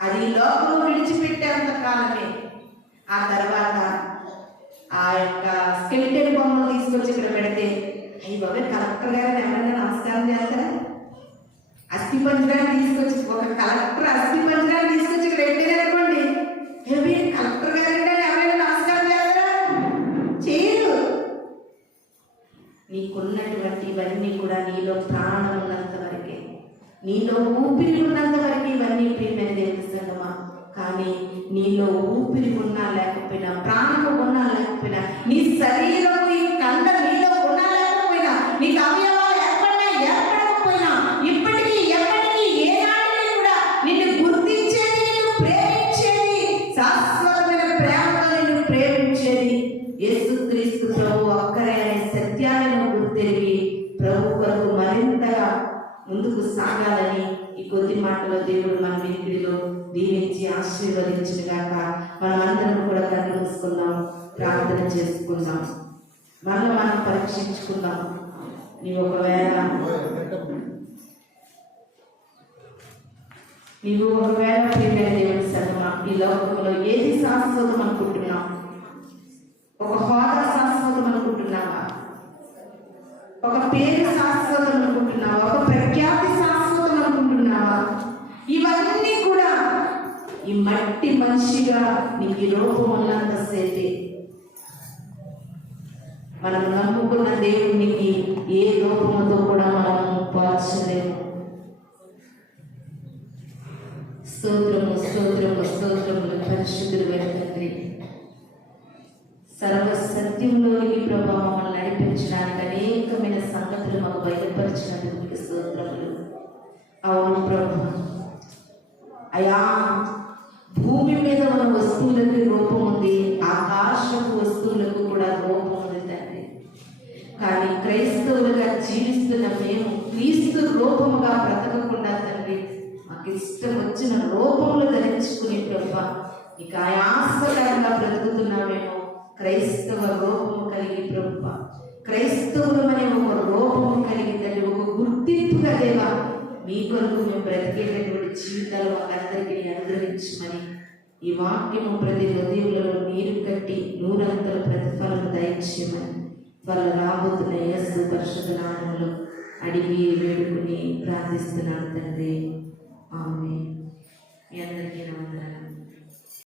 అది లోకము విడిచిపెట్టేంత కాలమే. ఆ తర్వాత ఆ యొక్క స్కెలిటన్ బొమ్మను తీసుకొచ్చి ఇక్కడ పెడితే అయ్యి బాబే కలెక్టర్ గారు ఎవరైనా నమస్కారం చేస్తారా? అస్థి పంజరాన్ని తీసుకొచ్చి ఒక కలెక్టర్ అస్థి పంజరాన్ని తీసుకొచ్చి ఇక్కడ పెట్టారనుకోండి, కలెక్టర్ గారు ఎవరైనా నమస్కారం చేస్తారా? చేయరు. నీకున్నటువంటి ఇవన్నీ కూడా నీలో ప్రాణం ఉన్నంత వరకే, నీలో ఊపిరి ఉన్నంత వరకే ఇవన్నీ ప్రియమైన దేవుని సంగమా. కానీ నీలో ఊపిరి ఉన్నా లేకపోయినా, ప్రాణము ఉన్నా లేకపోయినా, నీ శరీరం ఈ కండ నీలో ఉన్నా లేకపోయినా, నీకు అవయవాలు ఏర్పడకపోయినా ఇప్పటికీ ఎప్పటికీ ఏనాటికి కూడా నిన్ను గుర్తించేది, నిన్ను ప్రేమించేది, శాశ్వతమైన ప్రేమతో నిన్ను ప్రేమించేది యేసుక్రీస్తు ప్రభు ఒక్కరే అనే సత్యాన్ని గుర్తెరిగి ప్రభు కొరకు మరింతగా ముందుకు సాగాలని ఈ కొద్ది మాటలో దేవుడు మన వినికిడిలో దీవించి ఆశీర్వదించుగాక. మనమందరం కూడా కన్నులు కలుసుకుందాం, ప్రార్థన చేసుకుందాం, మనల్ని మనం పరీక్షించుకుందాం. నీవు ఒకవేళ ప్రియమైన దేవుని సంగమా, ఈ లోకంలో ఏది శాశ్వతం అనుకుంటున్నాం? ఒక హోదా శాశ్వతం అనుకుంటున్నావా? ఒక పేరు శాశ్వతం అనుకుంటున్నావా? ఒక ప్రఖ్యాతి శాశ్వతం అనుకుంటున్నావా? ఇవన్నీ కూడా ఈ మట్టి మనిషిగా నీకు ఈ రూపం ఉన్నంతసేపే. మనం నమ్ముకున్న దేవునికి ఏ రూపముతో కూడా మనము పోల్చలేము. స్తోత్రము స్తోత్రము స్తోత్రములు పరిశుద్ధుడు తండ్రి. సర్వ సత్యంలోనికి ప్రభావం నడిపించడానికి అనేకమైన సంగతులు మాకు బయలుపరిచినందుకు మీకు స్తోత్రములు. అవును ప్రభు, అయా భూమి మీద ఉన్న వస్తువులకు రూపం ఉంది, ఆకాశపు వస్తువులకు కూడా రూపం ఉంది తండ్రి. కానీ క్రైస్తవులుగా జీవిస్తున్న మేము క్రీస్తు రూపముగా బ్రతకకుండా తండ్రి, మాకు ఇష్టం వచ్చిన రూపంలో ధరించుకునే ప్రభా ఇక ఆయాసకరంగా బ్రతుకుతున్నామేమో. క్రైస్తవ రూపము కలిగి ప్రభా, క్రైస్తవులం అనే ఒక రూపము కలిగి తండ్రి, ఒక గుర్తింపుగా దేవా మీ కొరకు మేము బ్రతికేటటువంటి జీవితాలు మాకందరికీ అనుగ్రహించమని ఈ వాక్యము ప్రతి హృదయంలో నీరు కట్టి నూరంతల ప్రతిఫలం దయచేయమని వాళ్ళు రాబోతున్న యేసు పరిశుద్ధ నామములో అడిగి వేడుకుని ప్రార్థిస్తున్నాను తండ్రి. ఆమేన్. మీ అందరికీ వందనాలు.